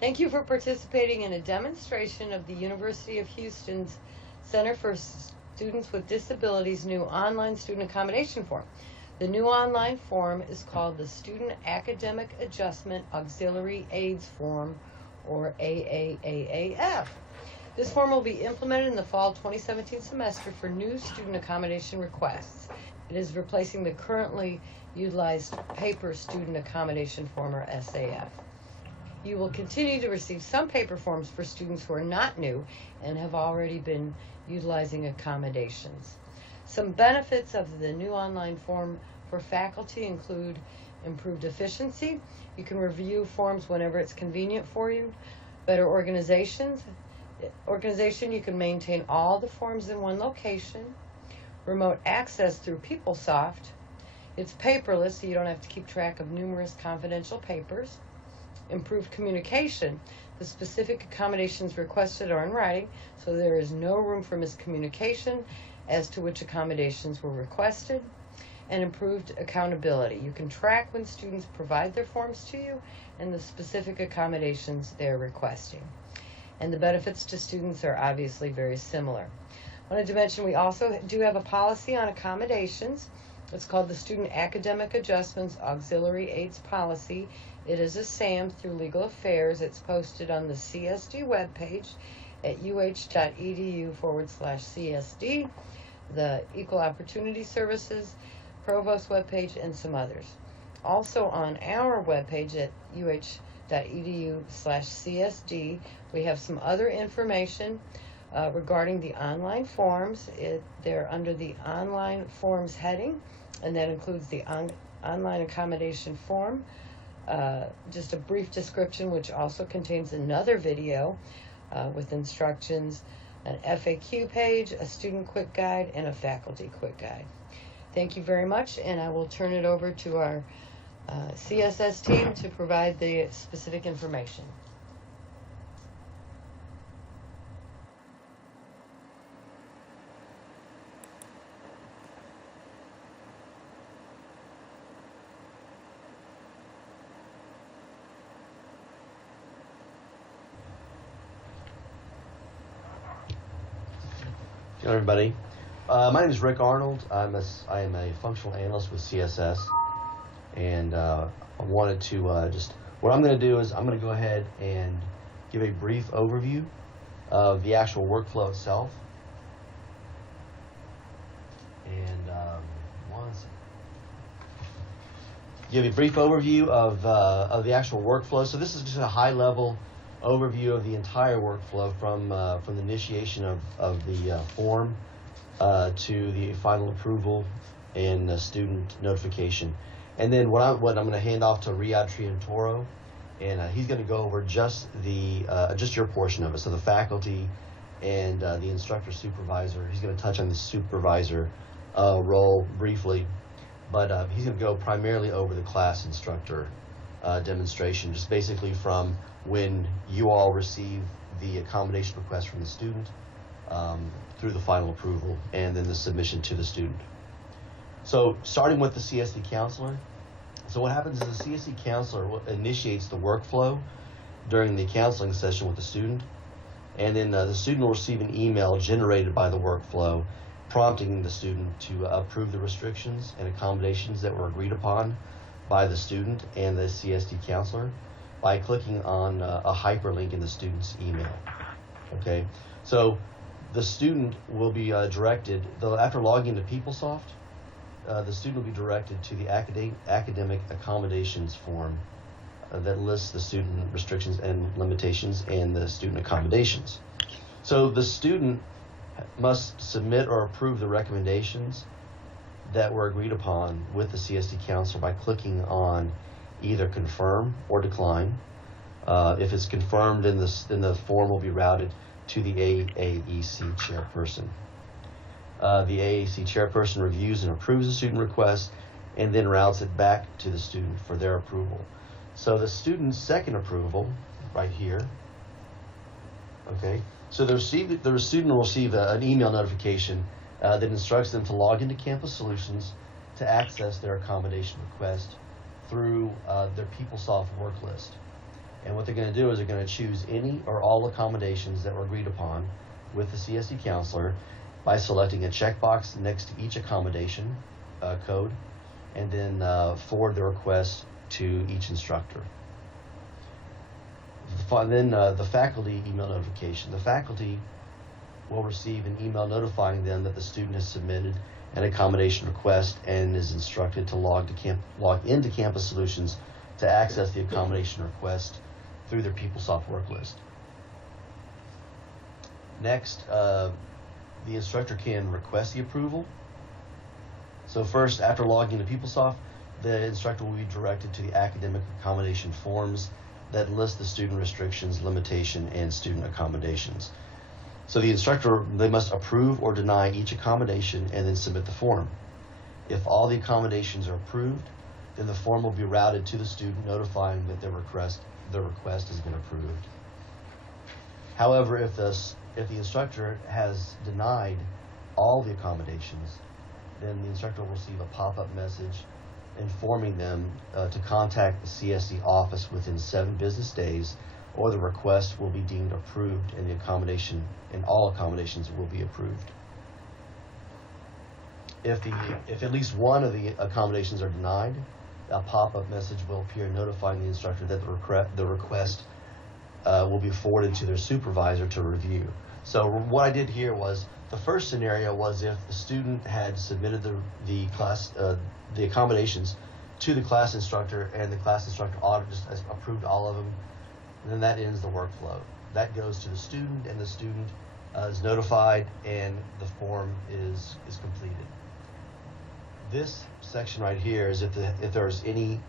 Thank you for participating in a demonstration of the University of Houston's Center for Students with Disabilities new online student accommodation form. The new online form is called the Student Academic Adjustment Auxiliary Aids Form, or AAAAF. This form will be implemented in the fall 2017 semester for new student accommodation requests. It is replacing the currently utilized paper student accommodation form, or SAF. You will continue to receive some paper forms for students who are not new and have already been utilizing accommodations. Some benefits of the new online form for faculty include improved efficiency. You can review forms whenever it's convenient for you. Better organization, you can maintain all the forms in one location. Remote access through PeopleSoft. It's paperless, so you don't have to keep track of numerous confidential papers. Improved communication. The specific accommodations requested are in writing, so there is no room for miscommunication as to which accommodations were requested. And improved accountability. You can track when students provide their forms to you and the specific accommodations they're requesting. And the benefits to students are obviously very similar. I wanted to mention we also do have a policy on accommodations. It's called the Student Academic Adjustments Auxiliary Aids Policy. It is a SAM through Legal Affairs. It's posted on the CSD webpage at uh.edu/CSD, the Equal Opportunity Services Provost webpage, and some others. Also on our webpage at uh.edu/CSD, we have some other information regarding the online forms. They're under the online forms heading, and that includes the online accommodation form, just a brief description, which also contains another video with instructions, an FAQ page, a student quick guide, and a faculty quick guide. Thank you very much, and I will turn it over to our CSS team to provide the specific information. Hello, everybody. My name is Rick Arnold. I am a functional analyst with CSS, and I wanted to what I'm going to do is I'm going to go ahead and give a brief overview of the actual workflow itself. And give a brief overview of the actual workflow. So this is just a high-level overview of the entire workflow from the initiation of the form to the final approval and student notification. And then what I'm going to hand off to Riyad Triantoro, and he's going to go over just your portion of it. So the faculty and the instructor supervisor. He's going to touch on the supervisor role briefly, but he's going to go primarily over the class instructor demonstration, just basically from when you all receive the accommodation request from the student through the final approval and then the submission to the student. So starting with the CSD counselor. So what happens is the CSD counselor initiates the workflow during the counseling session with the student, and then the student will receive an email generated by the workflow prompting the student to approve the restrictions and accommodations that were agreed upon by the student and the CSD counselor by clicking on a hyperlink in the student's email. Okay, so the student will be directed, after logging into PeopleSoft, the student will be directed to the academic accommodations form that lists the student restrictions and limitations and the student accommodations. So the student must submit or approve the recommendations that were agreed upon with the CSD counselor by clicking on either confirm or decline. If it's confirmed, then the form will be routed to the AAEC chairperson. The AAC chairperson reviews and approves the student request and then routes it back to the student for their approval. So the student's second approval, right here, okay, so the student will receive an email notification that instructs them to log into Campus Solutions to access their accommodation request through their PeopleSoft work list. And what they're going to do is they're going to choose any or all accommodations that were agreed upon with the CSE counselor by selecting a checkbox next to each accommodation code, and then forward the request to each instructor. Then the faculty email notification. The faculty will receive an email notifying them that the student has submitted an accommodation request and is instructed to log into Campus Solutions to access the accommodation request through their PeopleSoft work list. Next, the instructor can request the approval. So first, after logging into PeopleSoft, the instructor will be directed to the academic accommodation forms that list the student restrictions, limitation, and student accommodations. So the instructor, they must approve or deny each accommodation and then submit the form. If all the accommodations are approved, then the form will be routed to the student notifying that their request has been approved. However, if the instructor has denied all the accommodations, then the instructor will receive a pop-up message informing them to contact the CSE office within 7 business days, or the request will be deemed approved and all accommodations will be approved. If at least one of the accommodations are denied, a pop-up message will appear notifying the instructor that the request will be forwarded to their supervisor to review. So what I did here was, the first scenario was if the student had submitted the accommodations to the class instructor and the class instructor just approved all of them, then that ends the workflow. That goes to the student, and the student is notified, and the form is completed. This section right here is if there's any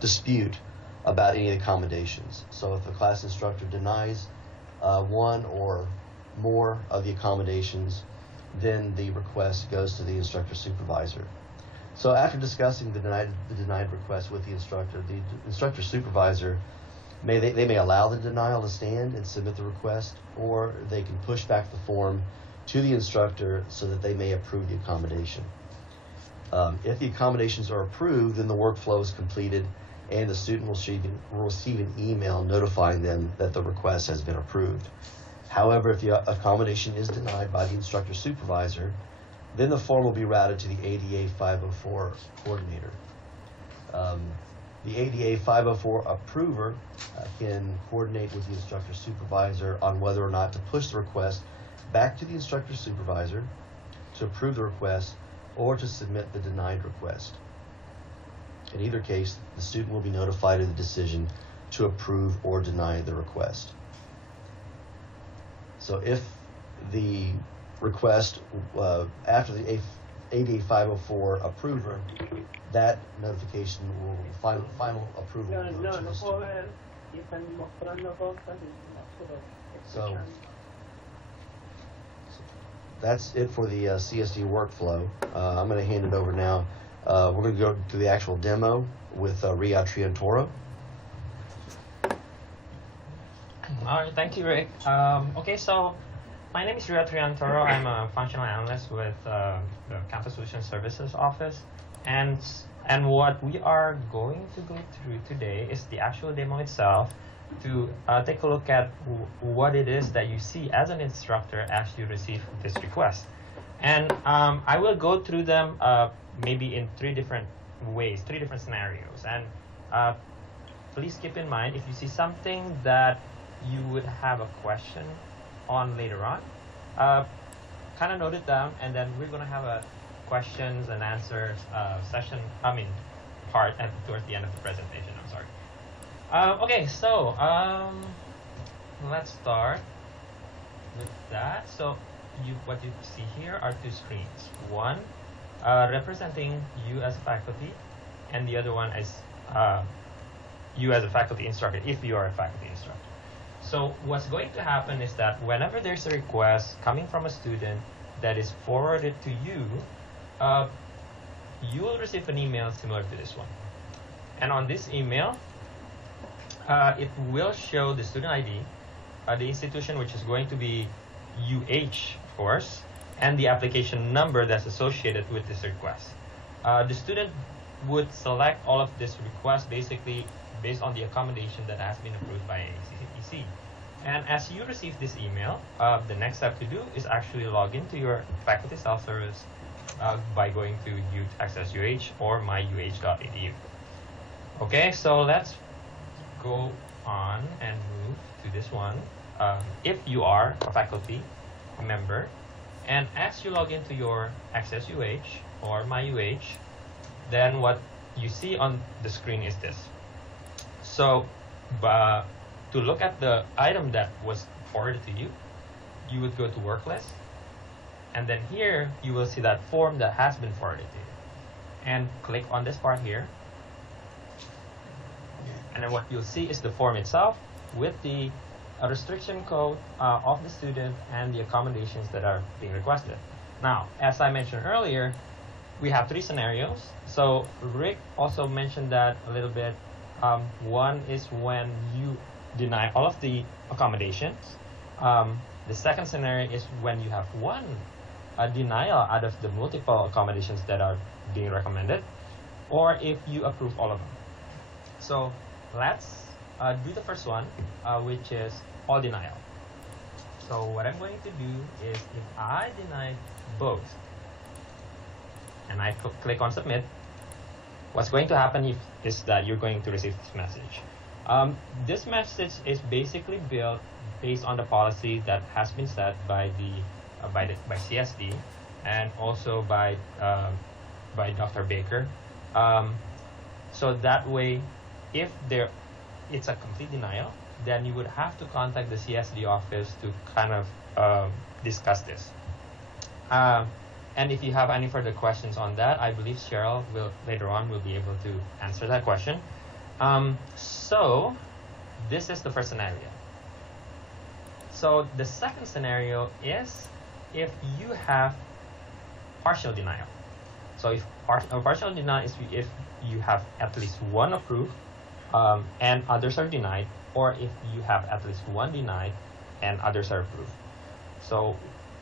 dispute about any of the accommodations. So if the class instructor denies one or more of the accommodations, then the request goes to the instructor supervisor. So after discussing the denied request with the instructor supervisor they may allow the denial to stand and submit the request, or they can push back the form to the instructor so that they may approve the accommodation. If the accommodations are approved, then the workflow is completed, and the student will receive an email notifying them that the request has been approved. However, if the accommodation is denied by the instructor supervisor, then the form will be routed to the ADA 504 coordinator. The ADA 504 approver can coordinate with the instructor supervisor on whether or not to push the request back to the instructor supervisor to approve the request or to submit the denied request. In either case, the student will be notified of the decision to approve or deny the request. So if the request, after the ADA 504 approver, that notification will, final approval will go to the student. So that's it for the CSD workflow. I'm going to hand it over now. We're going to go to the actual demo with Ria Triantoro. All right, thank you, Rick. Okay, so my name is Ria Triantoro. I'm a functional analyst with the Campus Solutions Services office, and what we are going to go through today is the actual demo itself, to take a look at what it is that you see as an instructor as you receive this request. And I will go through them maybe in 3 different ways, 3 different scenarios. And please keep in mind, if you see something that you would have a question on later on, kind of note it down, and then we're going to have a questions and answers session, part towards the end of the presentation. I'm sorry. Okay, so let's start with that. So what you see here are 2 screens. One representing you as faculty, and the other one is you as a faculty instructor, if you are a faculty instructor. So what's going to happen is that whenever there's a request coming from a student that is forwarded to you, you will receive an email similar to this one. And on this email, it will show the student ID, the institution, which is going to be UH, of course, and the application number that's associated with this request. The student would select all of this request basically based on the accommodation that has been approved by CCTC. And as you receive this email, the next step to do is actually log into your faculty self-service by going to Youth Access UH or myuh.edu. Okay, so let's go on and move to this one. If you are a faculty member, and as you log into your Access UH or myuh, then what you see on the screen is this. So, to look at the item that was forwarded to you, you would go to Work List, and then here you will see that form that has been forwarded to you. And click on this part here, and then what you'll see is the form itself with the restriction code of the student and the accommodations that are being requested. Now, as I mentioned earlier, we have 3 scenarios. So Rick also mentioned that a little bit. One is when you deny all of the accommodations. The second scenario is when you have one denial out of the multiple accommodations that are being recommended, or if you approve all of them. So let's do the first one, which is all denial. So what I'm going to do is, if I deny both and I click on submit, what's going to happen is that you're going to receive this message. This message is basically built based on the policy that has been set by by CSD and also by Dr. Baker. So that way, if it's a complete denial, then you would have to contact the CSD office to kind of discuss this. And if you have any further questions on that, I believe Cheryl will later on will be able to answer that question. So this is the first scenario. So the second scenario is if you have partial denial. So if partial denial is if you have at least one approved and others are denied, or if you have at least one denied and others are approved. So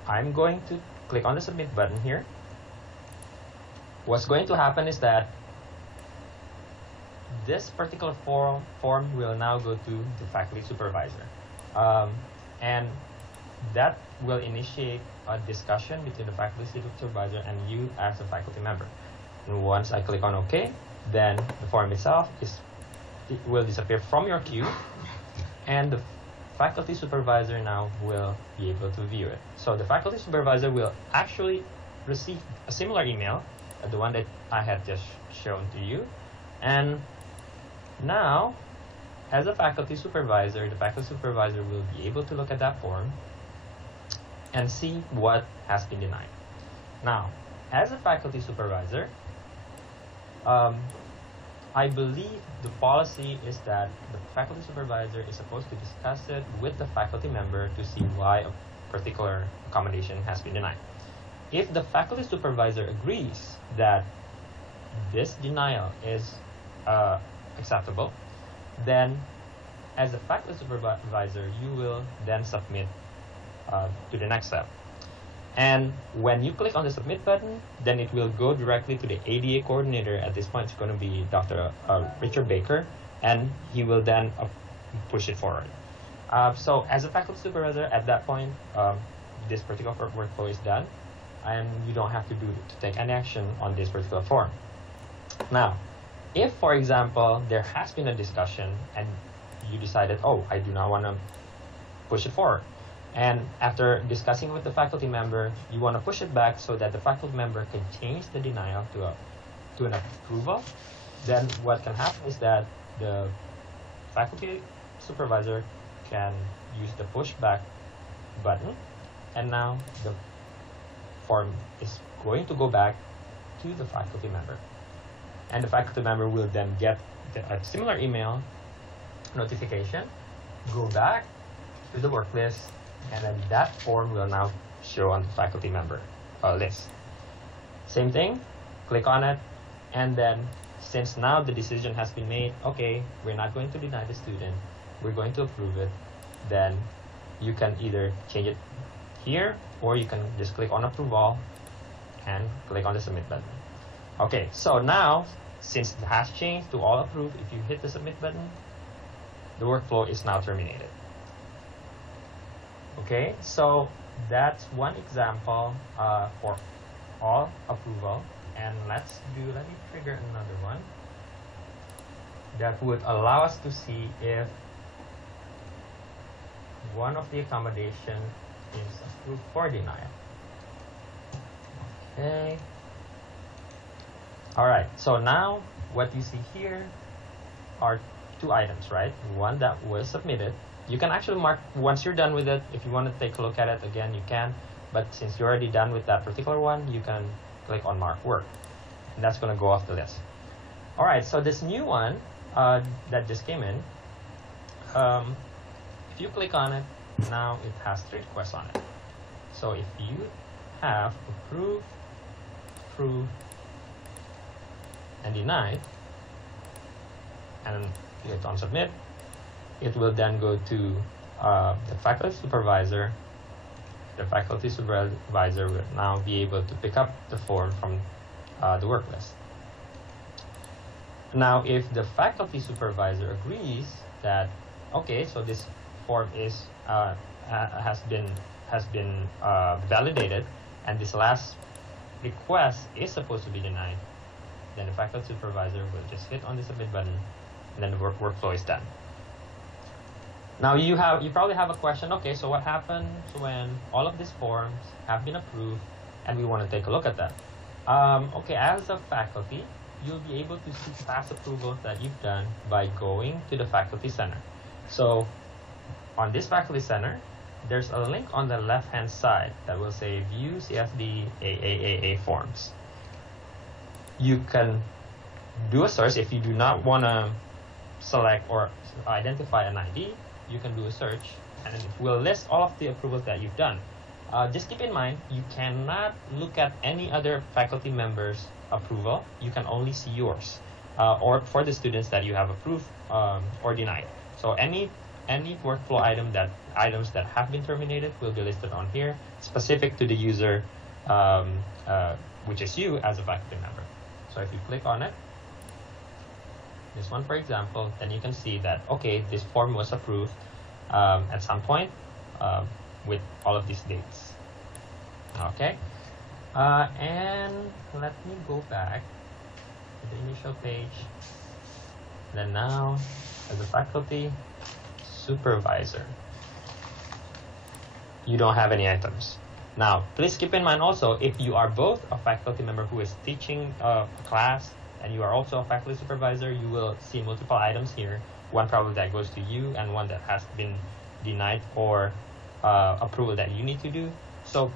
I'm going to click on the submit button here. What's going to happen is that this particular form will now go to the faculty supervisor. And that will initiate a discussion between the faculty supervisor and you as a faculty member. And once I click on OK, then the form itself will disappear from your queue, and the faculty supervisor now will be able to view it. So the faculty supervisor will actually receive a similar email, the one that I had just shown to you. And now, as a faculty supervisor, the faculty supervisor will be able to look at that form and see what has been denied. Now, as a faculty supervisor, I believe the policy is that the faculty supervisor is supposed to discuss it with the faculty member to see why a particular accommodation has been denied. If the faculty supervisor agrees that this denial is acceptable, then as a faculty supervisor, you will then submit to the next step. And when you click on the submit button, then it will go directly to the ADA coordinator. At this point, it's going to be Dr. Richard Baker, and he will then push it forward. So as a faculty supervisor, at that point, this particular workflow is done, and you don't have to take any action on this particular form. Now, if, for example, there has been a discussion and you decided, oh, I do not want to push it forward, and after discussing with the faculty member, you want to push it back so that the faculty member can change the denial to an approval, then what can happen is that the faculty supervisor can use the pushback button, and now the form is going to go back to the faculty member. And the faculty member will then get a similar email notification, go back to the work list, and then that form will now show on the faculty member list. Same thing, click on it, and then since now the decision has been made, okay, we're not going to deny the student, we're going to approve it, then you can either change it here, or you can just click on approve all and click on the submit button. Okay, so now since it has changed to all approved, if you hit the submit button, the workflow is now terminated. Okay, so that's one example for all approval. And let me trigger another one that would allow us to see if one of the accommodation is approved for denial. Okay. All right, so now what you see here are two items, right? One that was submitted. You can actually mark, once you're done with it, if you want to take a look at it again, you can. But since you're already done with that particular one, you can click on Mark Work. And that's going to go off the list. All right, so this new one that just came in, if you click on it, now it has 3 requests on it. So if you have approved, and denied, and click on submit, it will then go to the faculty supervisor. The faculty supervisor will now be able to pick up the form from the work list. Now, if the faculty supervisor agrees that, okay, so this form is has been validated, and this last request is supposed to be denied, then the faculty supervisor will just hit on the submit button, and then the workflow is done. Now you probably have a question. Okay, so what happens when all of these forms have been approved, and we want to take a look at that? Okay, as a faculty, you'll be able to see past approvals that you've done by going to the faculty center. So on this faculty center, there's a link on the left-hand side that will say View CFD AAAA Forms. You can do a search if you do not want to select or identify an ID. You can do a search, and it will list all of the approvals that you've done. Just keep in mind, you cannot look at any other faculty member's approval. You can only see yours, or for the students that you have approved or denied. So any workflow items that have been terminated will be listed on here, specific to the user, which is you as a faculty member. So if you click on it, this one for example, then you can see that, okay, this form was approved at some point with all of these dates. Okay, and let me go back to the initial page. Then now, as a faculty supervisor, you don't have any items. Now, please keep in mind also, if you are both a faculty member who is teaching a class and you are also a faculty supervisor, you will see multiple items here. One probably that goes to you, and one that has been denied for approval that you need to do. So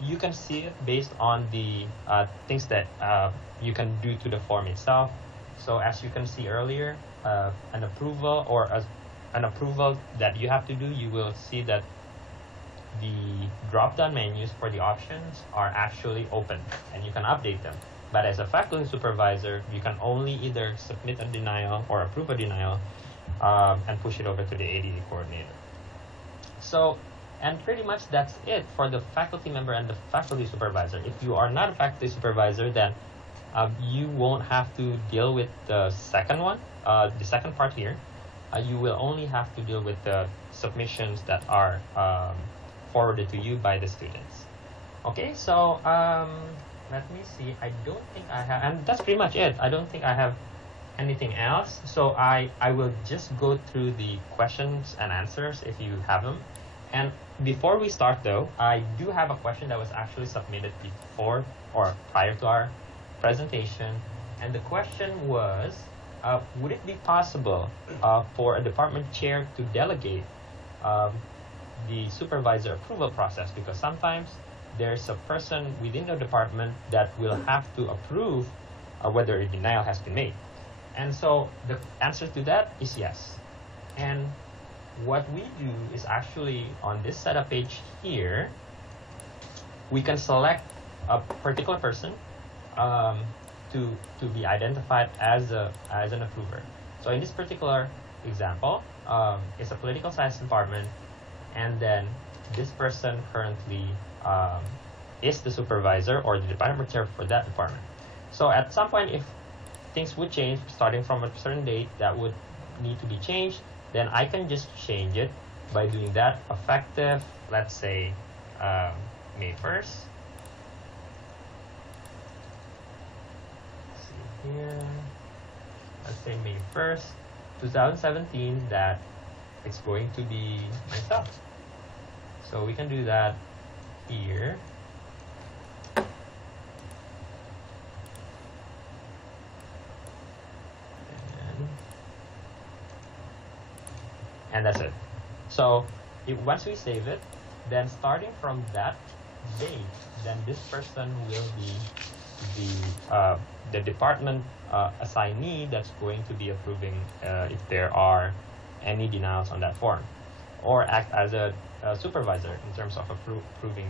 you can see it based on the things that you can do to the form itself. So as you can see earlier, an approval or an approval that you have to do, you will see that the drop-down menus for the options are actually open, and you can update them. But as a faculty supervisor, you can only either submit a denial or approve a denial and push it over to the ADA coordinator. So, and pretty much that's it for the faculty member and the faculty supervisor. If you are not a faculty supervisor, then you won't have to deal with the second one, the second part here. You will only have to deal with the submissions that are forwarded to you by the students. Okay, so let me see. I don't think I have, and that's pretty much it. I don't think I have anything else. So I will just go through the questions and answers if you have them. And before we start though, I do have a question that was actually submitted before or prior to our presentation. And the question was, would it be possible for a department chair to delegate the supervisor approval process? Because sometimes there's a person within the department that will have to approve whether a denial has been made. And so the answer to that is yes. And what we do is actually on this setup page here, we can select a particular person to be identified as an approver. So in this particular example, it's a political science department, and then this person currently is the supervisor or the department chair for that department. So at some point, things would change starting from a certain date that would need to be changed, then I can just change it by doing that effective, let's say, May 1st. Let's see here. Let's say May 1st, 2017, that it's going to be myself. So we can do that here. And that's it. So once we save it, then starting from that date, then this person will be the department assignee that's going to be approving if there are any denials on that form, or act as a supervisor in terms of approving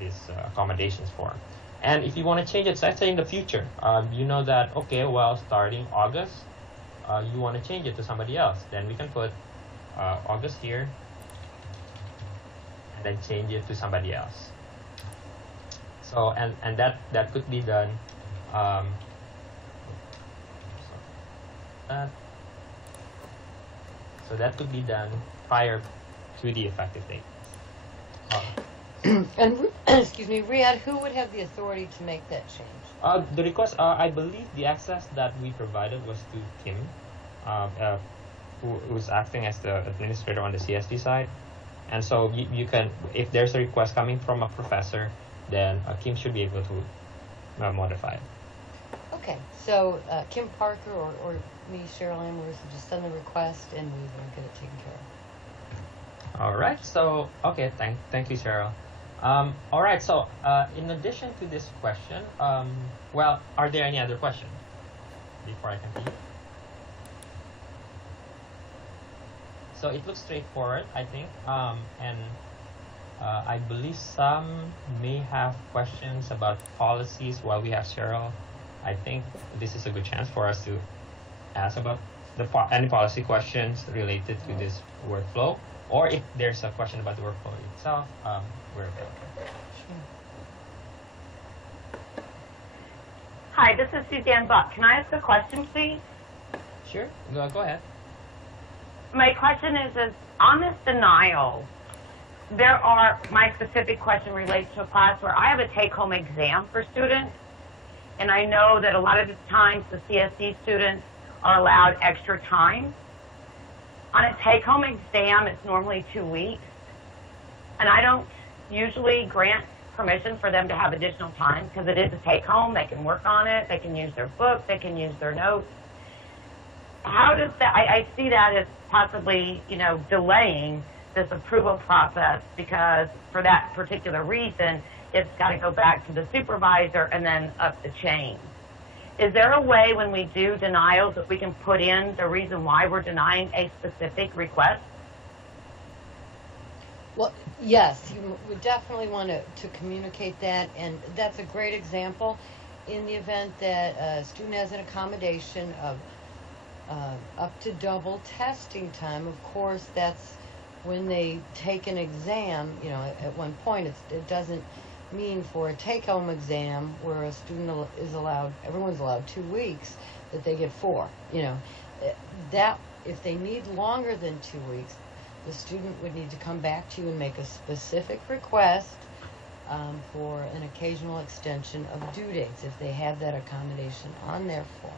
this accommodations form. And if you want to change it, let's say in the future, you know that, okay, well, starting August, you want to change it to somebody else, then we can put August here, and then change it to somebody else. So, and that could be done. So that could be done prior to the effective date. And excuse me, Riyadh, who would have the authority to make that change? The request, I believe the access that we provided was to Kim, who was acting as the administrator on the CSD side. And so you can, if there's a request coming from a professor, then Kim should be able to modify it. Okay, so Kim Parker or me, Cheryl Amherst, will just send the request and we will get it taken care of. All right, so, okay, thank you, Cheryl. All right, so in addition to this question, well, are there any other questions before I continue? So it looks straightforward, I think, and I believe some may have questions about policies while we have Cheryl. I think this is a good chance for us to ask about any policy questions related to this workflow, or if there's a question about the workflow itself, we're available. Hi, this is Suzanne Buck. Can I ask a question, please? Sure, go ahead. My question is on this denial, my specific question relates to a class where I have a take-home exam for students, and I know that a lot of the times the CSD students are allowed extra time. On a take-home exam, it's normally 2 weeks, and I don't usually grant permission for them to have additional time because it is a take-home. They can work on it. They can use their book. They can use their notes. How does that, I see that as possibly, delaying this approval process because for that particular reason, it's got to go back to the supervisor and then up the chain. Is there a way when we do denials that we can put in the reason why we're denying a specific request? Well, yes, you would definitely want to communicate that, and that's a great example. In the event that a student has an accommodation of up to double testing time, of course, that's when they take an exam, at one point, it doesn't mean for a take-home exam where a student is allowed, everyone's allowed 2 weeks, that they get 4. That if they need longer than 2 weeks, the student would need to come back to you and make a specific request for an occasional extension of due dates if they have that accommodation on their form.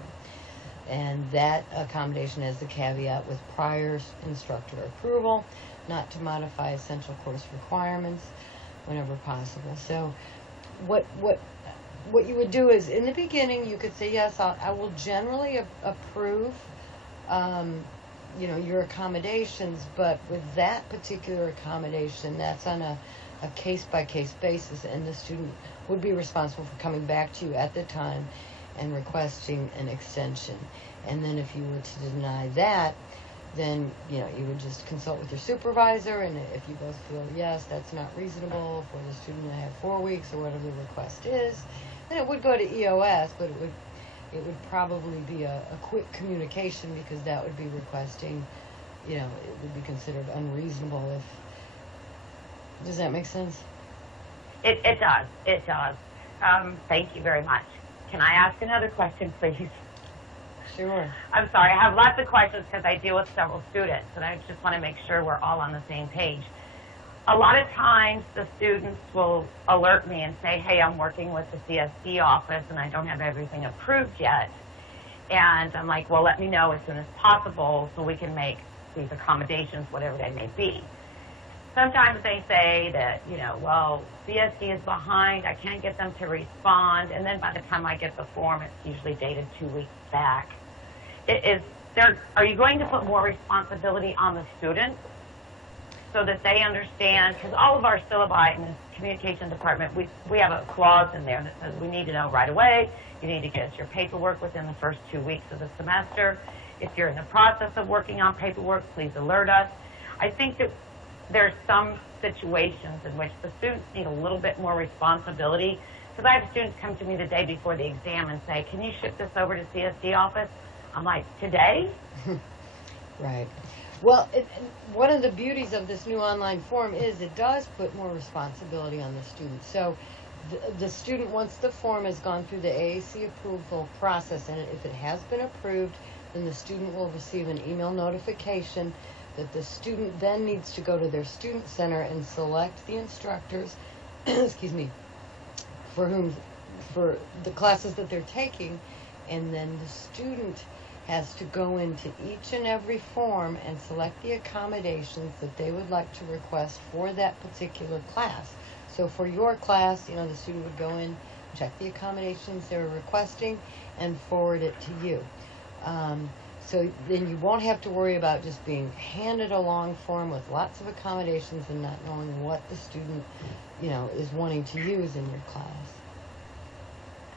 And that accommodation has the caveat with prior instructor approval, not to modify essential course requirements whenever possible. So what you would do is, in the beginning, you could say, yes, I will generally approve your accommodations, but with that particular accommodation, that's on a case-by-case basis, and the student would be responsible for coming back to you at the time and requesting an extension. And then if you were to deny that, then you would just consult with your supervisor, and if you both feel, yes, that's not reasonable for the student to have 4 weeks or whatever the request is, then it would go to EOS, but it would probably be a quick communication, because that would be requesting, it would be considered unreasonable if, does that make sense? It does. It does. Thank you very much. Can I ask another question, please? Sure. I'm sorry, I have lots of questions because I deal with several students, and I just want to make sure we're all on the same page. A lot of times the students will alert me and say, hey, I'm working with the CSD office and I don't have everything approved yet. And I'm like, well, let me know as soon as possible so we can make these accommodations, whatever they may be. Sometimes they say that, well, CSD is behind, I can't get them to respond, and then by the time I get the form, it's usually dated 2 weeks back. Are you going to put more responsibility on the students so that they understand, because all of our syllabi in the communication department, we have a clause in there that says we need to know right away, you need to get us your paperwork within the first 2 weeks of the semester. If you're in the process of working on paperwork, please alert us. I think that there's some situations in which the students need a little bit more responsibility, because I have students come to me the day before the exam and say, can you ship this over to CSD office? I'm like, today? Right. Well, one of the beauties of this new online form is it does put more responsibility on the student. So the student, once the form has gone through the AAC approval process, and if it has been approved, then the student will receive an email notification that the student then needs to go to their student center and select the instructors, excuse me, for the classes that they're taking, and then the student has to go into each and every form and select the accommodations that they would like to request for that particular class. So for your class, the student would go in, check the accommodations they were requesting, and forward it to you. So then you won't have to worry about just being handed a long form with lots of accommodations and not knowing what the student, is wanting to use in your class.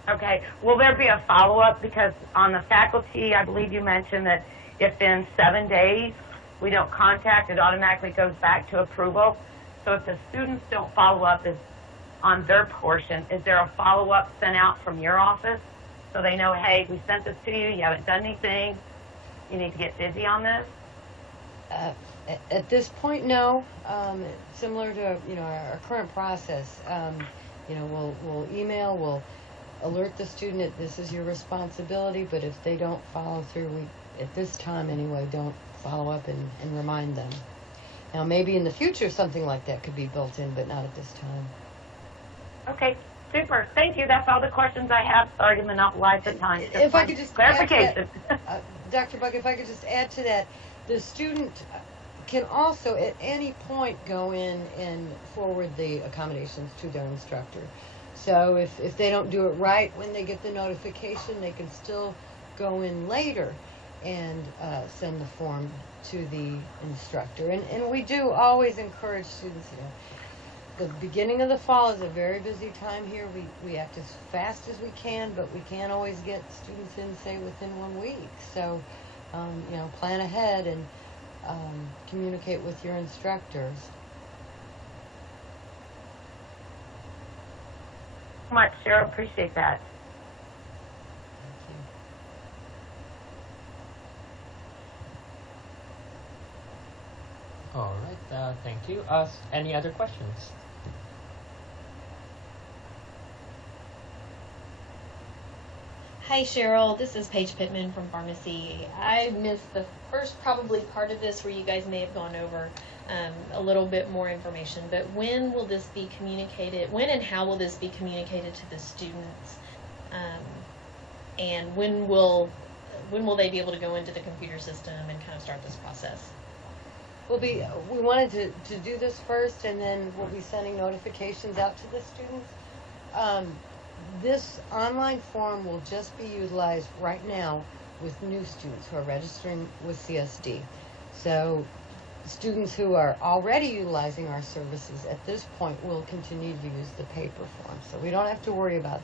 Okay. Will there be a follow-up? Because on the faculty, I believe you mentioned that if in 7 days we don't contact, it automatically goes back to approval. So if the students don't follow up on their portion, is there a follow-up sent out from your office so they know, hey, we sent this to you, you haven't done anything, you need to get busy on this? At this point, no. Similar to our current process, we'll email, we'll alert the student that this is your responsibility, but if they don't follow through, we, at this time anyway, don't follow up and remind them. Now, maybe in the future something like that could be built in, but not at this time. Okay, super. Thank you. That's all the questions I have. Sorry to monopolize the time. If I could just clarification. Dr. Buck, if I could just add to that, the student can also at any point go in and forward the accommodations to their instructor. So if they don't do it right when they get the notification, they can still go in later and send the form to the instructor. And we do always encourage students, the beginning of the fall is a very busy time here. We act as fast as we can, but we can't always get students in, say, within 1 week. So, plan ahead and communicate with your instructors. Much, Cheryl. Appreciate that. All right, thank you. Any other questions? Hi Cheryl, this is Paige Pittman from Pharmacy. I missed the first probably part of this where you guys may have gone over a little bit more information, but when will this be communicated, when and how will this be communicated to the students? And when will they be able to go into the computer system and kind of start this process? We wanted to do this first, and then we'll be sending notifications out to the students. This online form will just be utilized right now with new students who are registering with CSD. So students who are already utilizing our services at this point will continue to use the paper form. So we don't have to worry about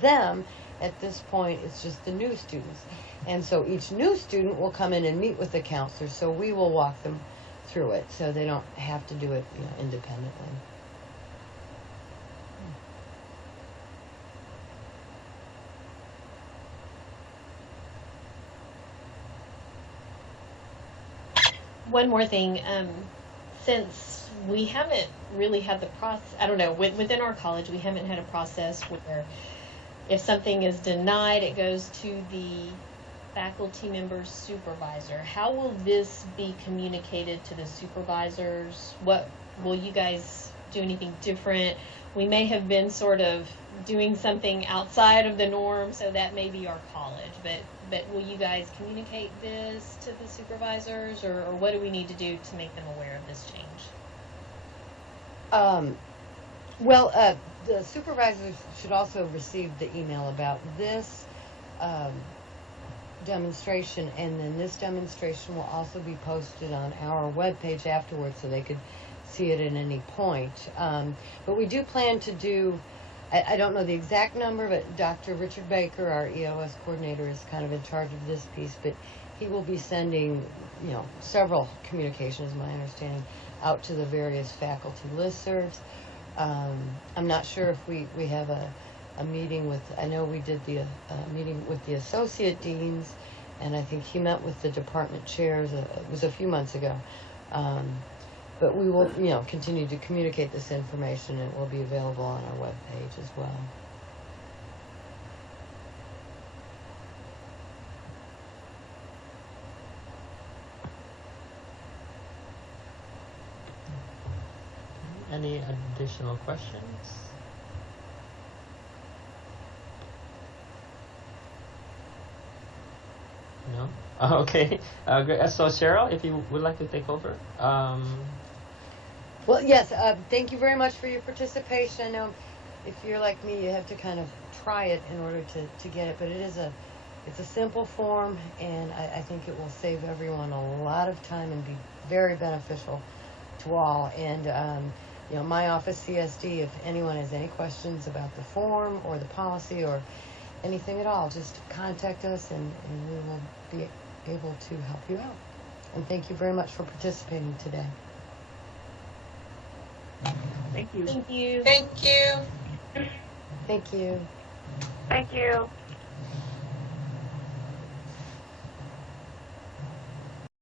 them at this point. It's just the new students. And so each new student will come in and meet with the counselor, so we will walk them through it so they don't have to do it independently. One more thing, since we haven't really had the process, I don't know, within our college we haven't had a process where if something is denied, it goes to the faculty member's supervisor. How will this be communicated to the supervisors? What will you guys do anything different? We may have been sort of doing something outside of the norm, so that may be our college, but will you guys communicate this to the supervisors, or what do we need to do to make them aware of this change? The supervisors should also receive the email about this demonstration, and then this demonstration will also be posted on our webpage afterwards, so they could see it at any point. But we do plan to do, I don't know the exact number, but Dr. Richard Baker, our EOS coordinator, is kind of in charge of this piece, but he will be sending, several communications, my understanding, out to the various faculty listservs. I'm not sure if we have a meeting with, I know we did the meeting with the associate deans, and I think he met with the department chairs, it was a few months ago. But we will, continue to communicate this information, and it will be available on our webpage as well. Any additional questions? No? Okay. Great. So Cheryl, if you would like to take over. Well, yes, thank you very much for your participation. I know if you're like me, you have to kind of try it in order to get it, but it's a simple form, and I think it will save everyone a lot of time and be very beneficial to all. And, my office, CSD, if anyone has any questions about the form or the policy or anything at all, just contact us, and we will be able to help you out. And thank you very much for participating today. Thank you. Thank you. Thank you. Thank you. Thank you.